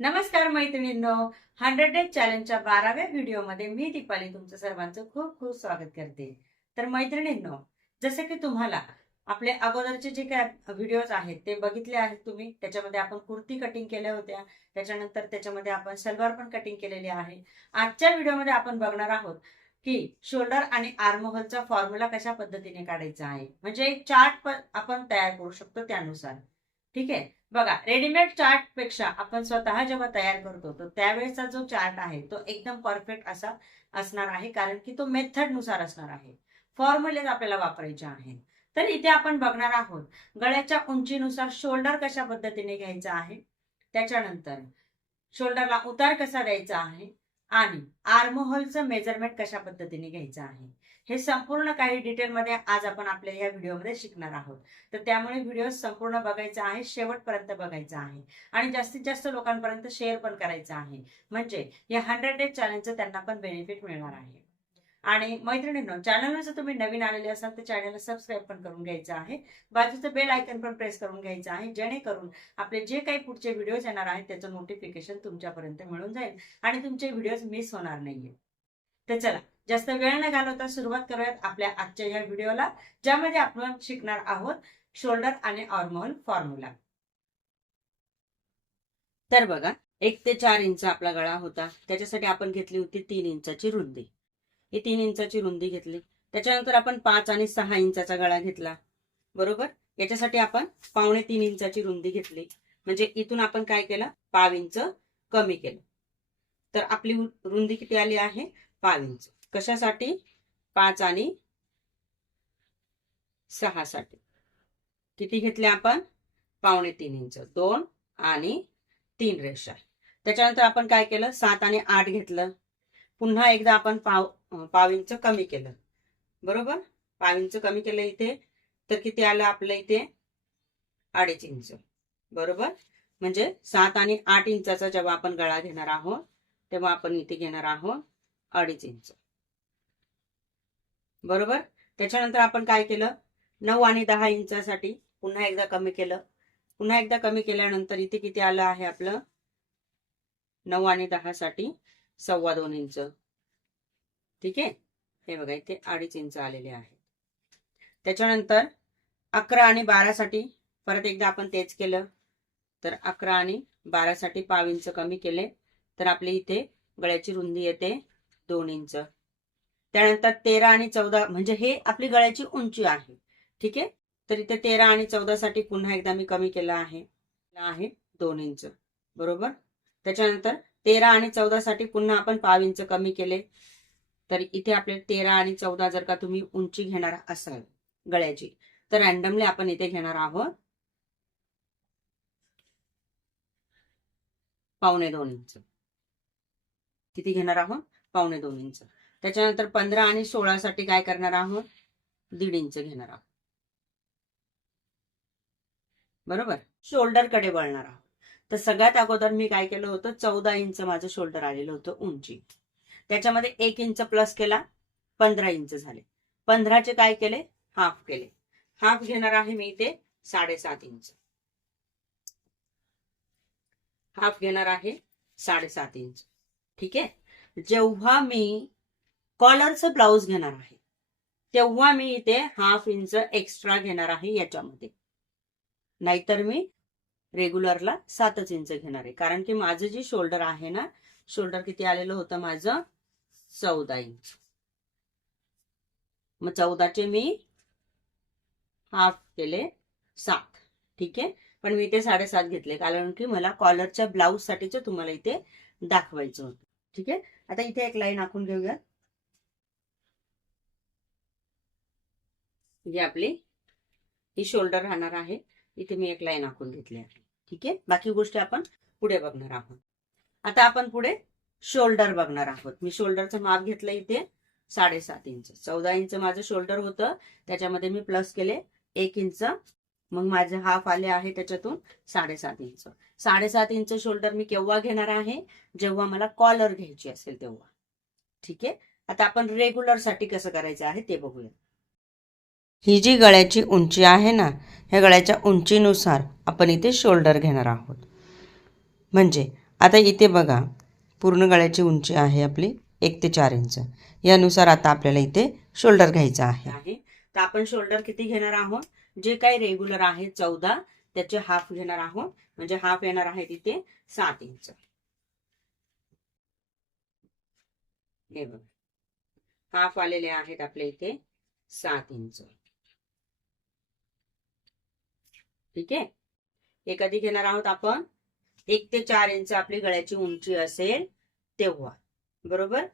नमस्कार मैत्रिणींनो, 100 डेज चॅलेंजच्या 12व्या व्हिडिओमध्ये मी दीपाली तुमचं सर्वांचं खूप खूप स्वागत करते. तर मैत्रिणींनो, जसे की तुम्हाला आपले अगोदरचे जे काय व्हिडिओज आहेत ते बघितले आहेत तुम्ही. त्याच्यामध्ये आपण कुर्ती कटिंग केल्या होत्या, त्याच्यानंतर त्याच्यामध्ये आपण सलवार पण कटिंग केलेली आहे. आजच्या व्हिडिओमध्ये आपण बघणार आहोत की शोल्डर आणि आर्म होलचा फॉर्म्युला कशा पद्धतीने काढायचा आहे, म्हणजे एक चार्ट आपण तयार करू शकतो त्यानुसार. ठीक आहे. बघा, रेडीमेड चार्ट पेक्षा आपण स्वतः जेव्हा तयार करतो तो त्यावेळेचा जो चार्ट आहे तो एकदम परफेक्ट असा असणार आहे, कारण की तो मेथड नुसार असणार आहे. फॉर्म्युलेज आपल्याला वापरायचे आहेत. तर इथे आपण बघणार आहोत गळ्याच्या उंचीनुसार शोल्डर कशा पद्धतीने घ्यायचा आहे, त्याच्यानंतर शोल्डरला उतार कसा द्यायचा आहे आणि आर्म होलचं मेजरमेंट कशा पद्धतीने घ्यायचं आहे, हे संपूर्ण काही डिटेलमध्ये आज आपण आपल्या या व्हिडिओमध्ये शिकणार आहोत. तर त्यामुळे व्हिडिओ संपूर्ण बघायचा आहे, शेवटपर्यंत बघायचा आहे आणि जास्तीत जास्त लोकांपर्यंत शेअर पण करायचा आहे, म्हणजे या 100 डेज चॅलेंजचं त्यांना पण बेनिफिट मिळणार आहे. आणि मैत्रिणींनो, चॅनलवर जर तुम्ही नवीन आलेले असाल तर चॅनलला सबस्क्राईब पण करून घ्यायचं आहे, बाजूचं बेल आयकन पण प्रेस करून घ्यायचं आहे, जेणेकरून आपले जे काही पुढचे व्हिडिओज येणार आहेत त्याचं नोटिफिकेशन तुमच्यापर्यंत मिळून जाईल आणि तुमचे व्हिडिओज मिस होणार नाहीये. तर चला, जास्त वेळ न घालवता सुरुवात करूयात आपल्या आजच्या या व्हिडिओला, ज्यामध्ये आपण शिकणार आहोत शोल्डर आणि आर्म होल फॉर्म्युला. तर बघा, 1 ते 4 इंच आपला गळा होता, त्याच्यासाठी आपण घेतली होती 3 इंचाची रुंदी. ही 3 इंचाची रुंदी घेतली. त्याच्यानंतर आपण 5 आणि 6 इंचाचा गळा घेतला, बरोबर. याच्यासाठी आपण 2.25 इंचाची रुंदी घेतली, म्हणजे इथून आपण काय केलं, पाव इंच कमी केलं. तर आपली रुंदी किती आली आहे, 5 इंच. कशासाठी, 5 आणि 6 साठी. किती घेतले आपण, 2.25 इंच, 2 आणि 3 रेषा. त्याच्यानंतर आपण काय केलं, 7 आणि 8 घेतलं. पुन्हा एकदा आपण पाव इंच कमी केलं, बरोबर. पाव इंच कमी केलं इथे, तर किती आलं आपलं इथे, 2.5 इंच, बरोबर. म्हणजे 7 आणि 8 इंचाचा जेव्हा आपण गळा घेणार आहोत तेव्हा आपण इथे घेणार आहोत 2.5 इंच, बरोबर. त्याच्यानंतर आपण काय केलं, 9 आणि 10 इंचासाठी पुन्हा एकदा कमी केलं. पुन्हा एकदा कमी केल्यानंतर इथे किती आलं आहे आपलं, 9 आणि 10 साठी 2.25 इंच. ठीक आहे. हे बघा, इथे 2.5 इंच आलेले आहे. त्याच्यानंतर 11 आणि 12 साठी परत एकदा आपण तेच केलं. तर 11 आणि 12 साठी पाव इंच कमी केले, तर आपली इथे गळ्याची रुंदी येते 2 इंच. त्यानंतर 13 आणि 14, म्हणजे हे आपली गळ्याची उंची आहे. ठीक आहे. तर इथे 13 आणि 14 साठी पुन्हा एकदा मी कमी केलं आहे 2 इंच, बरोबर. त्याच्यानंतर 13 आणि 14 साठी पुन्हा आपण पाव इंच कमी केले, तर इथे आपले 13 आणि 14 जर का तुम्ही उंची घेणार असाल गळ्याची, तर रॅन्डमली आपण इथे घेणार आहोत 1.25 इंच. किती घेणार आहोत, 1.25 इंच. त्याच्यानंतर 15 आणि 16 साठी काय करणार आहोत, 1.5 इंच घेणार आहोत, बरोबर. शोल्डर कडे वळणार आहोत. तर सगळ्यात अगोदर मी काय केलं होतं, 14 इंच माझं शोल्डर आलेलं होतं उंची. त्याच्यामध्ये 1 इंच प्लस केला, 15 इंच झाले. 15चे काय केले, हाफ केले. हाफ घेणार आहे मी इथे 7.5 इंच. हाफ घेणार आहे 7.5 इंच. ठीक आहे. जेव्हा मी कॉलरचं ब्लाउज घेणार आहे तेव्हा मी इथे हाफ इंच एक्स्ट्रा घेणार आहे याच्यामध्ये, नाहीतर मी रेग्युलरला 7 इंच घेणार आहे, कारण की माझं जे शोल्डर आहे ना, शोल्डर किती आलेलं होतं माझं, 14 इंच. मग 14चे मी हाफ केले 7. ठीक आहे. पण मी इथे 7.5 घेतले, कारण की मला कॉलरच्या ब्लाउज साठीच तुम्हाला इथे दाखवायचं होतं. ठीक आहे. आता इथे एक लाईन आखून घेऊया. म्हणजे आपली ही शोल्डर राहणार आहे, इथे मी एक लाईन आखून घेतली आहे. ठीक आहे. बाकी गोष्टी आपण पुढे बघणार आहोत. आता आपण पुढे शोल्डर बघणार आहोत. मी शोल्डरचं माप घेतलं इथे 7.5 इंच. 14 इंच माझं शोल्डर होतं, त्याच्यामध्ये मी प्लस केले 1 इंच, मग माझे हाफ आले आहे त्याच्यातून 7.5 इंच. 7.5 इंच शोल्डर मी केव्हा घेणार आहे, जेव्हा मला कॉलर घ्यायची असेल तेव्हा. ठीक आहे. आता आपण रेग्युलर साठी कसं करायचं आहे ते बघूया. ही जी गळ्याची उंची आहे ना, ह्या गळ्याच्या उंचीनुसार आपण इथे शोल्डर घेणार आहोत. म्हणजे आता इथे बघा पूर्ण गळ्याची उंची आहे आपली 1 ते 4 इंच. यानुसार आता आपल्याला इथे शोल्डर घ्यायचा आहे. तर आपण शोल्डर किती घेणार आहोत, जे काही रेग्युलर आहे 14 त्याचे हाफ घेणार आहोत. म्हणजे हाफ येणार आहे तिथे 7 इंच. हे बघा हाफ आलेले आहेत आपले इथे 7 इंच. ठीक आहे. हे कधी घेणार आहोत आपण, 1 ते 4 इंच आपली गळ्याची उंची असेल तेव्हा. बरोबर.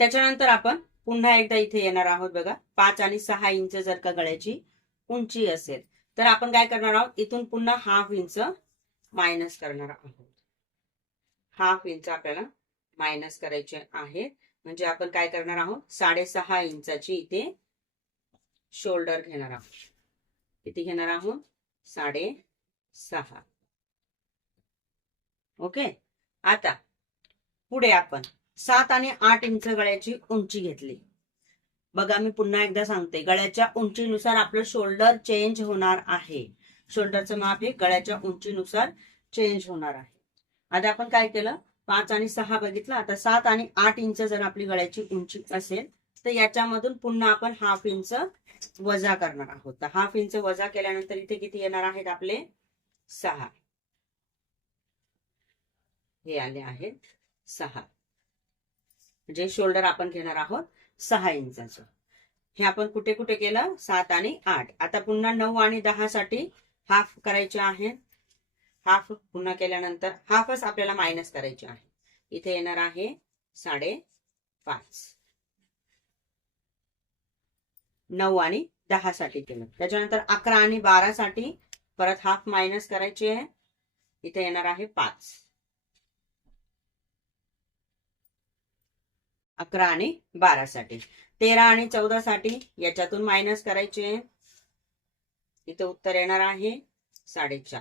त्याच्यानंतर आपण पुन्हा एकदा इथे येणार आहोत. बघा 5 आणि 6 इंच जर का गळ्याची उंची असेल तर आपण काय करणार आहोत, इथून पुन्हा हाफ इंच मायनस करणार आहोत. हाफ इंच आपल्याला मायनस करायचे आहे. म्हणजे आपण काय करणार आहोत, 6.5 इंचाची इथे शोल्डर घेणार आहोत. किती घेणार आहोत, 6.5. ओके. आता पुढे आपण 7 आणि 8 इंच गळ्याची उंची घेतली. बघा मी पुन्हा एकदा सांगते, गळ्याच्या उंचीनुसार आपलं शोल्डर चेंज होणार आहे. शोल्डरचं माप हे गळ्याच्या उंचीनुसार चेंज होणार आहे. आता आपण काय केलं, 5 आणि 6 बघितलं. आता 7 आणि 8 इंच जर आपली गळ्याची उंची असेल तर याच्यामधून पुन्हा आपण हाफ इंच वजा करणार आहोत. तर हाफ इंच वजा केल्यानंतर इथे किती येणार आहेत आपले 6. हे आले आहेत 6. म्हणजे शोल्डर आपण घेणार आहोत 6 इंचाचं. हे आपण कुठे कुठे केलं, 7 आणि 8. आता पुन्हा 9 आणि 10 साठी हाफ करायचे आहे. हाफ पुन्हा केल्यानंतर हाफच आपल्याला मायनस करायचे आहे. इथे येणार आहे 5.5. 9 आणि 10 साठी केलं. त्याच्यानंतर 11 आणि 12 साठी परत हाफ मायनस करायचे आहे. इथे येणार आहे 5. 11 आणि 12 साठी. 13 आणि 14 साठी याच्यातून मायनस करायचे. इथे उत्तर येणार आहे 4.5.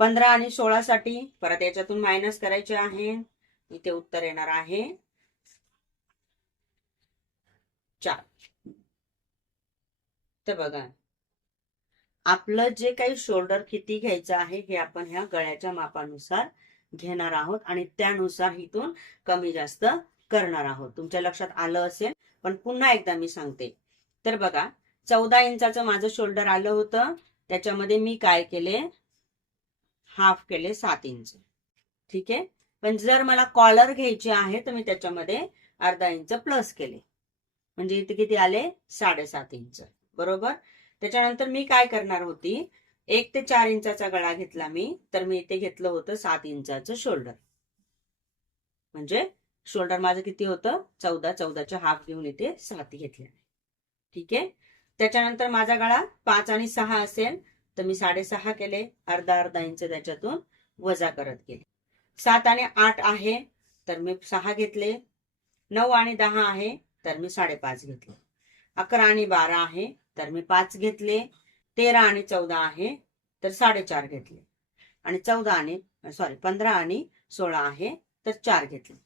15 आणि 16 साठी परत याच्यातून मायनस करायचे आहे. इथे उत्तर येणार आहे 4. तर बघा आपलं जे काही शोल्डर किती घ्यायचं आहे हे आपण ह्या गळ्याच्या मापानुसार घेणार आहोत आणि त्यानुसार इथून कमी जास्त करणार आहोत. तुमच्या लक्षात आलं असेल. पण पुन्हा एकदा मी सांगते. तर बघा 14 इंचाचं माझं शोल्डर आलं होतं. त्याच्यामध्ये मी काय केले, हाफ केले 7 इंच. ठीक आहे. पण जर मला कॉलर घ्यायची आहे तर मी त्याच्यामध्ये अर्धा इंच प्लस केले. म्हणजे इथे किती आले, 7.5 इंच. बरोबर. त्याच्यानंतर मी काय करणार होती, 1 ते 4 इंचाचा गळा घेतला मी, तर मी इथे घेतलं होतं 7 इंचाचं शोल्डर. म्हणजे शोल्डर माझं किती होतं, 14. 14चे हाफ घेऊन इथे 7 घेतले. ठीक आहे. त्याच्यानंतर माझा गळा 5 आणि 6 असेल तर मी 6.5 केले. अर्धा इंच त्याच्यातून वजा करत गेले. 7 आणि 8 आहे तर मी 6 घेतले. 9 आणि 10 आहे तर मी 5.5 घेतले. 11 आणि 12 आहे तर मी 5 घेतले. 13 आणि 14 आहे तर 4.5 घेतले. आणि 15 आणि 16 आहे तर 4 घेतले.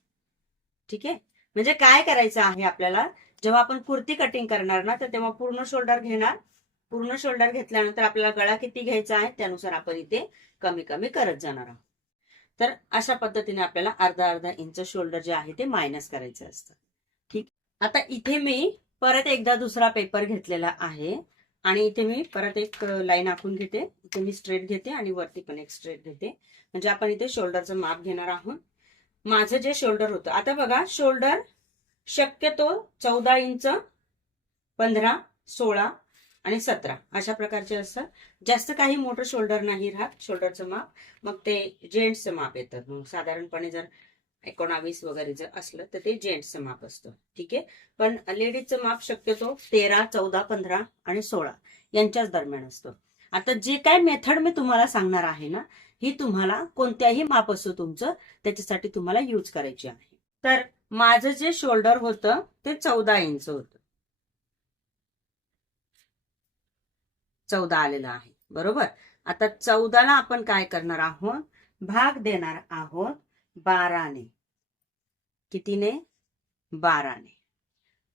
ठीक आहे. म्हणजे काय करायचं आहे आपल्याला, जेव्हा आपण कुर्ती कटिंग करणार ना तर तेव्हा पूर्ण शोल्डर घेणार. पूर्ण शोल्डर घेतल्यानंतर आपल्याला गळा किती घ्यायचा आहे त्यानुसार आपण इथे कमी कमी करत जाणार आहोत. तर अशा पद्धतीने आपल्याला अर्धा इंच शोल्डर जे आहे ते मायनस करायचं असतं. ठीक. आता इथे मी परत एकदा दुसरा पेपर घेतलेला आहे आणि इथे मी परत एक लाईन आखून घेते. इथे मी स्ट्रेट घेते आणि वरती पण एक स्ट्रेट घेते. म्हणजे आपण इथे शोल्डरचं माप घेणार आहोत. माझं जे शोल्डर होतं, आता बघा शोल्डर शक्यतो 14 इंच, 15, 16 आणि 17 अशा प्रकारचे असतात. जास्त काही मोठं शोल्डर नाही राहत शोल्डरचं माप. मग ते जेंट्सचं माप येतं. मग साधारणपणे जर 19 वगैरे जर असलं तर ते जेंट्सचं माप असतं. ठीक आहे. पण लेडीजचं माप शक्यतो 13, 14, 15 आणि 16 यांच्याच दरम्यान असतं. आता जे काय मेथड मी तुम्हाला सांगणार आहे ना, ही तुम्हाला कोणत्याही माप असो तुमचं त्याच्यासाठी तुम्हाला यूज करायची आहे. तर माझं जे शोल्डर होतं ते 14 इंच होतं. 14 आलेलं आहे. बरोबर. आता 14ला आपण काय करणार आहोत, भाग देणार आहोत 12ने. कितीने, 12ने.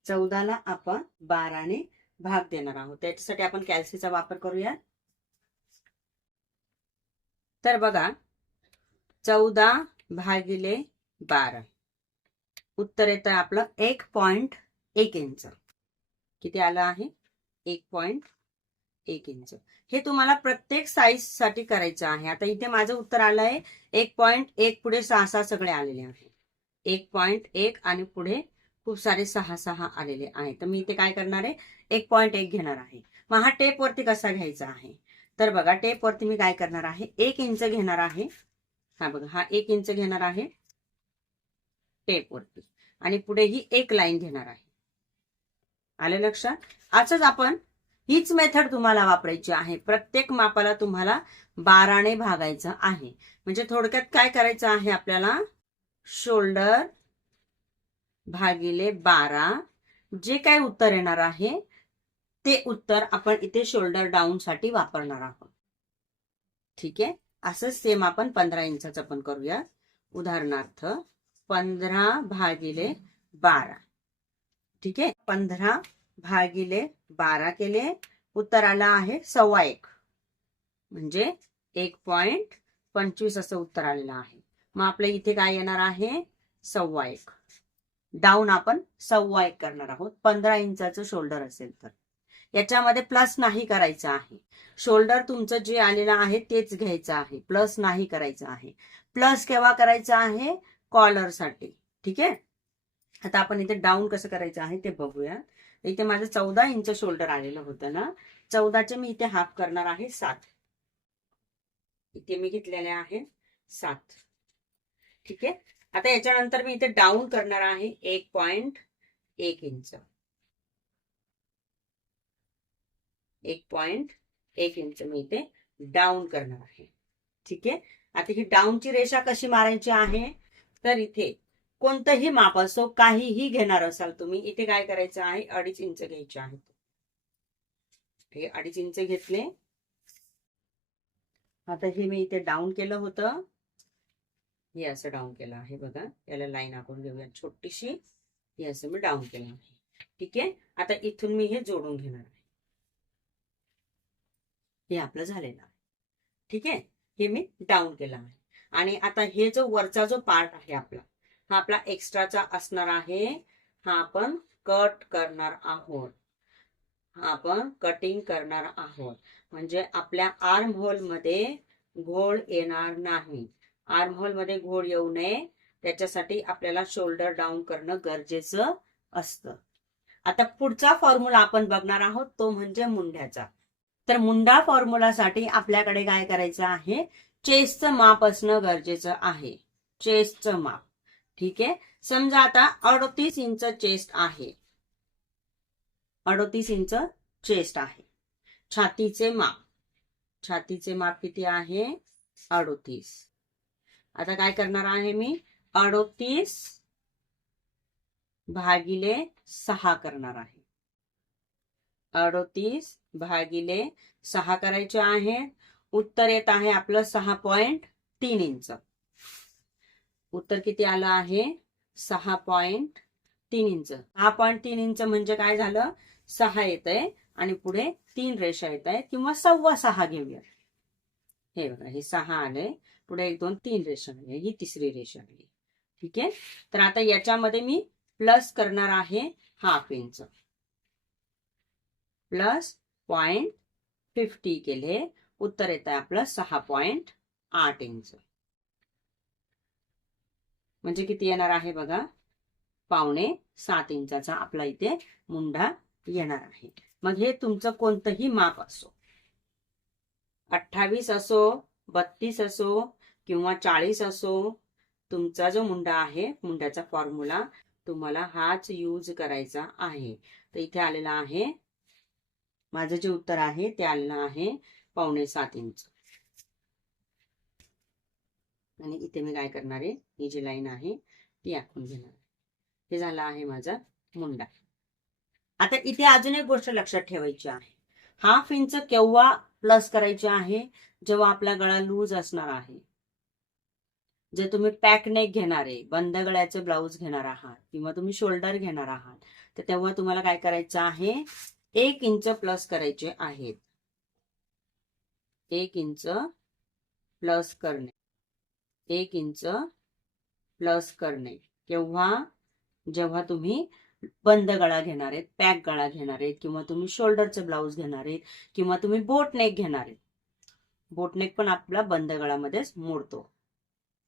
14ला आपण 12ने भाग देणार आहोत. त्याच्यासाठी आपण कॅल्सीचा वापर करूया. तर बघा 14/12 उत्तर येतं आपलं 1.1 इंच. किती आलं आहे? 1.1 इंच. हे तुम्हाला प्रत्येक साईज साठी करायचं आहे. आता इथे माझं उत्तर आलं आहे 1.1, पुढे 6 सगळे आलेले आहे. 1.1 आणि पुढे खूप सारे 6 आलेले आहे. तर मी इथे काय करणार आहे? 1.1 घेणार आहे. मग हा टेप वरती कसा घ्यायचा आहे? तर बघा टेप वरती मी काय करणार आहे? 1 इंच घेणार आहे. हा बघा, हा 1 इंच घेणार आहे टेप वरती आणि पुढे ही एक लाईन घेणार आहे. आले लक्षात? असंच आपण हीच मेथड तुम्हाला वापरायची आहे. प्रत्येक मापाला तुम्हाला 12ने भागायचं आहे. म्हणजे थोडक्यात काय करायचं आहे आपल्याला? शोल्डर भागिले 12 जे काय उत्तर येणार आहे ते उत्तर आपण इथे शोल्डर डाऊन साठी वापरणार आहोत. ठीक आहे. असंच सेम आपण 15 इंचाचं पण करूया. उदाहरणार्थ 15/12. ठीक आहे. 15/12 केले, उत्तर आलं आहे 1.25 म्हणजे 1.25 असं उत्तर आलेलं आहे. मग आपल्या इथे काय येणार आहे? 1.25. डाऊन आपण 1.25 करणार आहोत. 15 इंचाचं शोल्डर असेल तर याच्यामध्ये प्लस नाही करायचं आहे. शोल्डर तुमचं जे आलेलं आहे तेच घ्यायचं आहे, प्लस नाही करायचं आहे. प्लस केव्हा करायचं आहे? कॉलर साठी. ठीक आहे. आता आपण इथे डाऊन कसं करायचं आहे ते बघूया. इथे माझं 14 इंच शोल्डर आलेलं होतं ना, 14चे मी इथे हाफ करणार आहे 7. इथे मी घेतलेले आहे 7. ठीक आहे. आता याच्यानंतर मी इथे डाऊन करणार आहे 1.1 इंच. 1.1 इंच मी इथे डाऊन करणार आहे. ठीक आहे. आता ही डाऊनची रेषा कशी मारायची आहे? तर इथे कोणतंही माप असो, काहीही घेणार असाल तुम्ही, इथे काय करायचं आहे? 2.5 इंच घ्यायचे आहे. हे 2.5 इंच घेतले. आता हे मी इथे डाऊन केलं होतं, हे असं डाऊन केलं आहे. बघा, याला लाईन आपण घेऊया छोटीशी. हे असं मी डाऊन केलं आहे. ठीक आहे. आता इथून मी हे जोडून घेणार आहे. हे आपलं झालेलं आहे. ठीक आहे. हे मी डाऊन केलं आहे. आणि आता हे जो वरचा जो पार्ट आहे आपला, हा आपला एक्स्ट्राचा असणार आहे. हा आपण कट करणार आहोत. हा आपण कटिंग करणार आहोत. म्हणजे आपल्या आर्म होल मध्ये घोळ येणार नाही. आर्म होल मध्ये घोळ येऊ नये त्याच्यासाठी आपल्याला शोल्डर डाऊन करणं गरजेचं असतं. आता पुढचा फॉर्म्युला आपण बघणार आहोत तो म्हणजे मुंड्याचा. तर मुंडा फॉर्म्युलासाठी आपल्याकडे काय करायचं आहे? चेस्टचं माप असणं गरजेचं आहे. चेस्टचं माप. ठीक आहे. समजा आता 38 इंच चेस्ट आहे. 38 इंच चेस्ट आहे. छातीचे माप. छातीचे माप किती आहे? 38. आता काय करणार आहे मी? 38/6 करणार आहे. 38/6 करायचे आहे. उत्तर येत आहे आपलं 6.3 इंच. उत्तर किती आलं आहे? 6.3 इंच. 6.3 इंच म्हणजे काय झालं? 6 येत आहे आणि पुढे 3 रेषा येत आहेत, किंवा 6.25 घेऊया. हे बघा, हे 6 आले, पुढे 1 2 3 रेषा आली, ही तिसरी रेषा आली. ठीक आहे. तर आता याच्यामध्ये मी प्लस करणार आहे ½ इंच. प्लस 0.50 केले, उत्तर येत आहे आपलं 6.8 इंच. म्हणजे किती येणार आहे बघा? 6.25 इंचाचा आपला इथे मुंडा येणार आहे. मग हे तुमचं कोणतंही माप असो, 28 असो, 32 असो किंवा 40 असो, तुमचा जो मुंडा आहे, मुंड्याचा फॉर्म्युला तुम्हाला हाच यूज करायचा आहे. तर इथे आलेला आहे, माझं जे उत्तर आहे ते आलेलं आहे 6.25 इंच. आणि इथे मी काय करणार आहे? ही जी लाईन आहे ती आखून घेणार. हे झालं आहे माझा मुंडा. आता इथे अजून एक गोष्ट लक्षात ठेवायची आहे. ½ इंच केव्हा प्लस करायचे आहे? जेव्हा आपला गळा लूज असणार आहे. जे तुम्ही पॅक नेक घेणार आहे, बंद गळ्याचे ब्लाऊज घेणार आहात, किंवा तुम्ही शोल्डर घेणार आहात, तर तेव्हा तुम्हाला काय करायचं आहे? 1 इंच प्लस करायचे आहेत. 1 इंच प्लस करणे, 1 इंच प्लस करणे. केव्हा? जेव्हा तुम्ही बंद गळा घेणार आहेत, पॅक गळा घेणार आहेत, किंवा तुम्ही शोल्डरचे ब्लाऊज घेणार आहेत, किंवा तुम्ही बोटनेक घेणार आहेत. बोटनेक पण आपला बंद गळामध्येच मोडतो,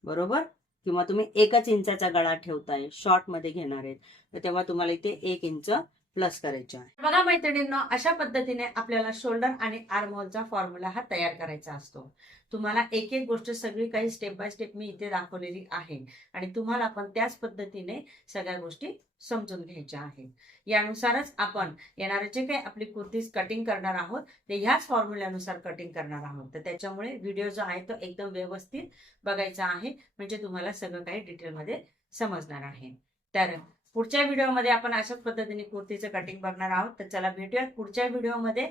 बरोबर. किंवा तुम्ही 1 इंचाचा गळा ठेवताय, शॉर्ट मध्ये घेणार आहेत, तर तेव्हा तुम्हाला इथे 1 इंच प्लस करायचे आहे. बघा मैत्रिणींनो, अशा पद्धतीने आपल्याला शोल्डर आणि आर्म होलचा फॉर्म्युला हा तयार करायचा असतो. तुम्हाला एक एक गोष्ट सगळी काही स्टेप बाय स्टेप मी इथे दाखवलेली आहे आणि तुम्हाला पण त्याच पद्धतीने सगळ्या गोष्टी समजून घ्यायच्या आहेत. यानुसारच आपण येणारे जे काही आपली कुर्तीज कटिंग करणार आहोत ते ह्याच फॉर्म्युल्यानुसार कटिंग करणार आहोत. तर त्याच्यामुळे व्हिडिओ जो आहे तो एकदम व्यवस्थित बघायचा आहे, म्हणजे तुम्हाला सगळं काही डिटेलमध्ये समजणार आहे. तर पुढच्या व्हिडिओमध्ये आपण अशाच पद्धतीने कुर्तीचं कटिंग बघणार आहोत. तर चला भेटूयात पुढच्या व्हिडिओमध्ये.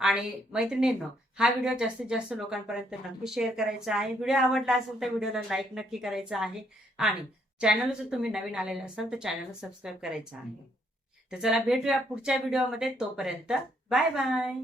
आणि मैत्रिणींनो, हा व्हिडिओ जास्तीत जास्त लोकांपर्यंत नक्की शेअर करायचा आहे. व्हिडिओ आवडला असेल तर व्हिडिओला लाईक नक्की करायचा आहे आणि चॅनल जर तुम्ही नवीन आलेले असाल तर चॅनलला सबस्क्राईब करायचं आहे. तर चला भेटूया पुढच्या व्हिडिओमध्ये. तोपर्यंत बाय बाय.